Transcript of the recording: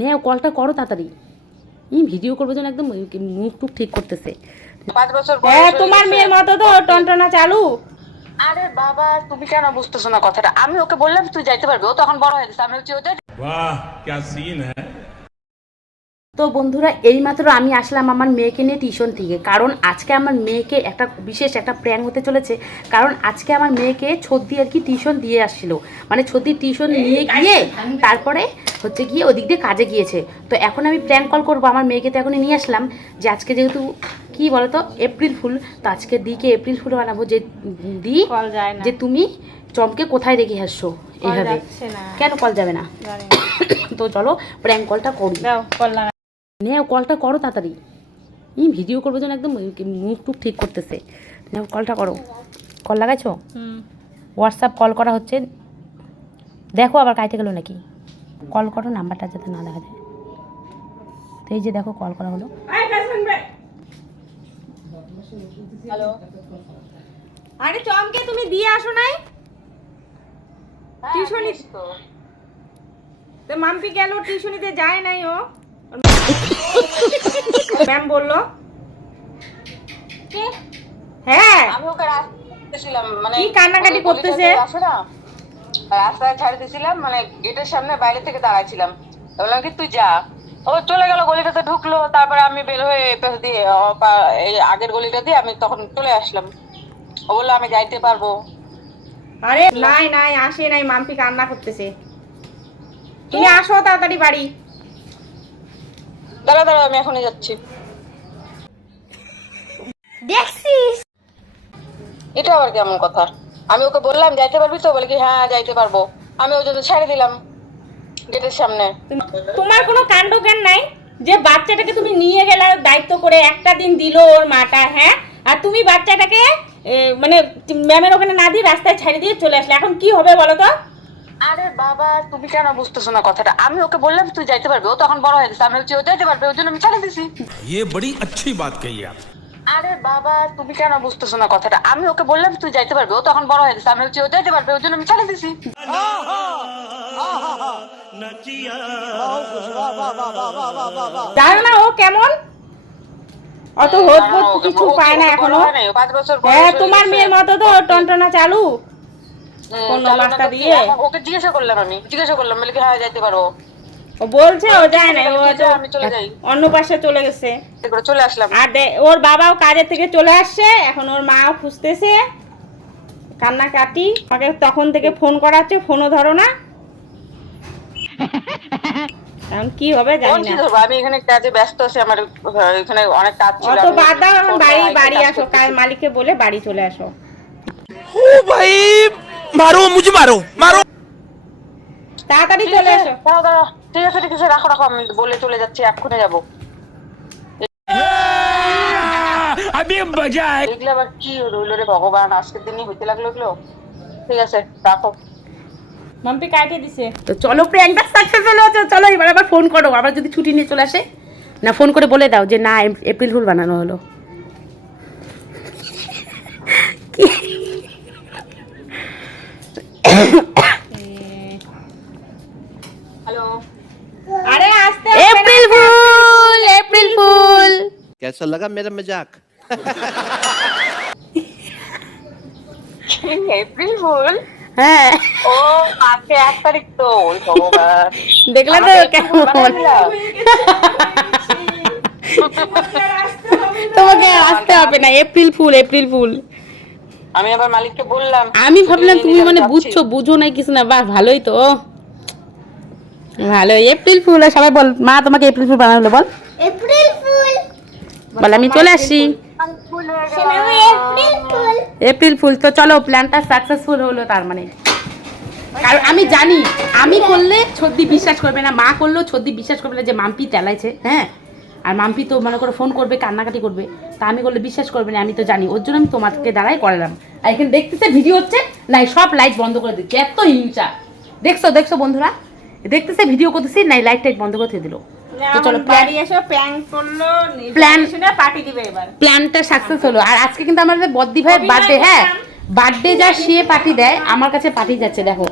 হ্যাঁ কলটা করো তাড়াতাড়ি। ই ভিডিও করবে যেন একদম মুখ টুক ঠিক করতেছে। পাঁচ বছর বয়স হ্যাঁ তোমার মেয়ের মতো তো টনটনা চালু। আরে বাবা তুমি কেন বুঝতেছো না কথাটা? আমি ওকে বললাম তুই যাইতে পারবি। ও তখন বড় হয়ে গেছে। আমি হচ্ছে ওদের বাহ কি সিন হ্যায় তো বন্ধুরা এইমাত্র আমি আসলাম আমার মেয়েকে নিয়ে টিউশন থেকে। কারণ আজকে আমার মেয়েকে একটা বিশেষ একটা প্র্যাং হতে চলেছে। কারণ আজকে আমার মেয়েকে ছদ্দি আর কি টিউশন দিয়ে আসছিল। মানে ছদ্দি টিউশন নিয়ে গিয়ে তারপরে হচ্ছে গিয়ে ওদিক দিয়ে কাজে গিয়েছে। তো এখন আমি প্র্যাঙ্ক কল করব আমার মেয়েকে তো এখনই নিয়ে আসলাম। যে আজকে যেহেতু কি বলতো এপ্রিল ফুল তো আজকে দিকে এপ্রিল ফুল বানাবো। যে দি কল যায় না। যে তুমি চমকে কোথায় রেখে আসছো এইভাবে কেন কল যাবে না? তো চলো প্র্যাঙ্ক কলটা করি। লাগা কলটা করো তাড়াতাড়ি। ই ভিডিও করব যেন একদম মুখ টুক ঠিক করতেছে। নাও কলটা করো। কল লাগাইছো? হোয়াটসঅ্যাপ কল করা হচ্ছে। দেখো আবার কাইতে গেলো নাকি। কল করো নাম্বারটা যাতে না দেখা যায়। তো এই যে দেখো কল করা হলো। হ্যালো। আরে চমকে তুমি দিয়ে আসো নাই? টিউশনি তো। মাম্পি গেল টিউশনিতে যায় নাই ও। ম্যাম বলল। হ্যাঁ। আমি ওকে মানে কি কান্নাকাটি করতেছে? আসে না। রাস্তায় ছাড়ে দিয়েছিলাম মানে গেটের সামনে বাইরে থেকে দাঁড়াইছিলাম। বললাম কি তুই যা। ও চলে গেল গলিটাতে ঢুকলো। তারপরে আমি বের হয়ে দিয়ে আগের গলিটা দিয়ে আমি তখন চলে আসলাম। ও বলল আমি যাইতে পারব। আরে নাই নাই আসে নাই মাম্পি কান্না করতেছে। তুমি আসো তাড়াতাড়ি বাড়ি। দাঁড়া দাঁড়া আমি এখনই যাচ্ছি। দেখছিস? এটা আবার কেমন কথা? আমি ওকে বললাম যাইতে পারবি তো বলে কি হ্যাঁ যাইতে পারবো আমি ওই জন্য ছেড়ে দিলাম গেটের সামনে তোমার কোনো কাণ্ড জ্ঞান নাই যে বাচ্চাটাকে তুমি নিয়ে গেলে দায়িত্ব করে একটা দিন দিল ওর মাটা হ্যাঁ আর তুমি বাচ্চাটাকে এ, মানে ম্যামের ওখানে না দিয়ে রাস্তায় ছেড়ে দিয়ে চলে আসলে এখন কি হবে বলো তো আরে বাবা তুমি কেন বুঝতেছো না কথাটা আমি ওকে বললাম তুই যাইতে পারবি ও তখন বড় হয়ে গেছে আমি হচ্ছে ও যাইতে পারবে ওই জন্য আমি ছেড়ে দিছি ये बड़ी अच्छी बात कही आप আরে বাবা তুমি কেন বুঝতেছো না কথাটা? আমি ওকে বললাম তুই যাইতে পারবি ও তখন বড় হয়ে গেছে আমি হচ্ছে ও যাইতে পারবে ওই জন্য আমি ছেড়ে দিছি জানো না ও কেমন? অত হোদ কিছু পায় না এখনও। হয় তোমার মেয়ের মতো তো টনটনা চালু। কোনো করতে- দিয়ে? ওকে জিজ্ঞাসা করলাম আমি জিজ্ঞাসা করলাম বলে কি হ্যাঁ যাইতে পারো। ও বলছে ও যায় না ও তো অন্য পাশে চলে গেছে। চলে আসলাম। আর ওর বাবাও কাজের থেকে চলে আসছে এখন ওর মাও খুঁজতেছে। কান্না কাটি আমাকে তখন থেকে ফোন করাচ্ছে ফোনও ধরো না। এখন কি হবে জানি না। আমি এখানে কাজে ব্যস্ত আছি আমার এখানে অনেক কাজ ছিল অত বাদ দাও বাড়ি বাড়ি আসো কাল মালিককে বলে বাড়ি চলে আসো। ও ভাই মারো মুঝে মারো মারো। তাড়াতাড়ি চলে আসো। দাও দাঁড়াও। ঠিক আছে ঠিক আছে রাখো রাখো আমি বলে চলে যাচ্ছি এক্ষুনি যাব। আমি বাজাই। এগুলো আবার কি রইল রে ভগবান আজকের দিনই হইতে লাগল এগুলো? ঠিক আছে রাখো। মাম্পি কাটিয়ে দিছে। তো চলো প্রিয়াঙ্কা সাকসেস হলো চলো এবার আবার ফোন করো। আবার যদি ছুটি নিয়ে চলে আসে না ফোন করে বলে দাও যে না এপ্রিল ফুল বানানো হলো। হ্যালো। कैसा लगा मेरा मजाक এপ্রিল ফুল হ্যাঁ ও আজকে এক তারিখ তো ওই ভগবান দেখলে তো আমাকে কেমন বানাই দিলা? তোমাকে আসতে হবে না এপ্রিল ফুল এপ্রিল ফুল আমি আবার মালিককে বললাম আমি ভাবলাম ছুটি তুমি নিয়ে মানে যাচ্ছি। বুঝছো বুঝো নাই কিছু না বাহ ভালোই তো ভালো এপ্রিল ফুল আর সবাই বল মা তোমাকে এপ্রিল ফুল বানালো বল এপ্রিল ফুল বল আমি চলে আসি। April fool. তো চলো প্ল্যানটা সাকসেসফুল হলো তার মানে। কারণ আমি জানি, আমি করলে ছদ্দি বিশ্বাস করবে না, মা করলেও ছদ্দি বিশ্বাস করবে না যে মাম্পি চালাইছে হ্যাঁ? আর মাম্পি তো মনে করো ফোন করবে, কান্নাকাটি করবে, তা আমি করলে বিশ্বাস করবে না, আমি তো জানি। ওর জন্য আমি তোমাকে দাঁড়াই করালাম। আর এখানে দেখতেছে ভিডিও হচ্ছে, নাই, সব লাইট বন্ধ করে দিচ্ছে। এত হিংসা। দেখছ দেখছ বন্ধুরা? দেখতেছে ভিডিও করতেছি, নাই লাইট টাইট বন্ধ করে দিল। তো চলো বাড়ি এসো প্যাং করল Plan- শুনে পার্টি দিবে এবার। প্ল্যানটা সাকসেস হলো। আর আজকে কিন্তু আমাদের বদ্দি ভাইয়ের বার্থডে হ্যাঁ বার্থডে যা সে পার্টি দেয় আমার কাছে পার্টি যাচ্ছে দেখো।